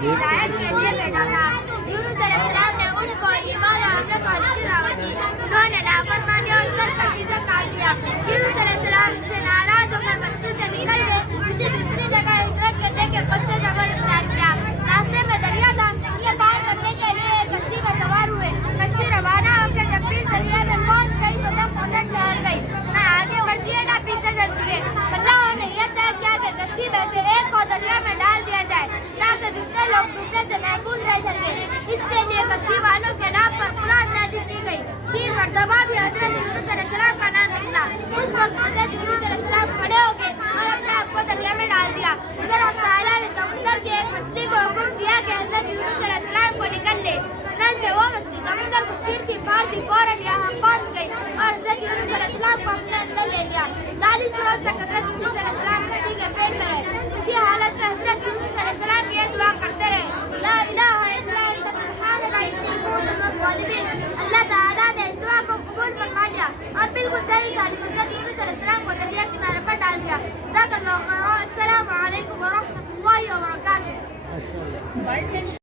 کی ہدایت کے لیے بھیجا تھا۔ یونس علیہ السلام نے ان کو ایمان اور عمل صالح کی دعوت دی، انہوں نے نافرمانی اور سرکشی سے کام لیا۔ یونس علیہ السلام سے ناراض ہو کر بستی سے نکل گئے، کسی دوسری جگہ ہجرت کرنے کے خود سے سفر اختیار کیا۔ راستے میں دریا تھا، یہ پار کرنے کے لیے ایک کشتی میں سوار ہوئے۔ کشتی روانہ ہو کے جب بھی دریا میں پہنچ گئی تو دم خودن ٹھہر گئی، نہ آگے بڑھتی ہے نہ پیچھے چلتی ہے۔ اللہ نے یہ طے کیا کہ کشتی میں سے ایک کو دریا میں ڈال دیا جائے تاکہ دوسرے لوگ ڈوبنے سے محفوظ رہ سکیں۔ اس کے لیے کشتی والوں کے نام پر قرآن نازل کی گئی۔ 3 مرتبہ بھی حضرت یونس علیہ السلام کا نام نکلا۔ اس وقت حضرت یونس علیہ السلام کھڑے ہو گئے اور اپنے آپ کو دریا میں ڈال دیا۔ ادھر اللہ تعالیٰ نے سمندر کی ایک مچھلی کو حکم دیا کہ حضرت یونس علیہ السلام کو نکل لے، چنانچہ وہ مچھلی سمندر کو چیرتی پھاڑتی فوراً یہاں پہنچ گئی اور حضرت یونس علیہ السلام کو اپنے اندر لے لیا۔ 40 روز تک حضرت یونس علیہ السلام مچھلی کے پیٹ میں رہے۔ اسی حالت میں حضرت یونس علیہ السلام یہ دعا کرتے رہے، لا الہ الا انت سبحانک انی کنت من الظالمین۔ اللہ تعالیٰ نے اس دعا کو قبول فرما لیا اور بالکل صحیح سالم حضرت یونس علیہ السلام کو دریا کنارے پر ڈال دیا۔ جزاک اللہ خیر۔ السلام علیکم ورحمۃ اللہ وبرکاتہ۔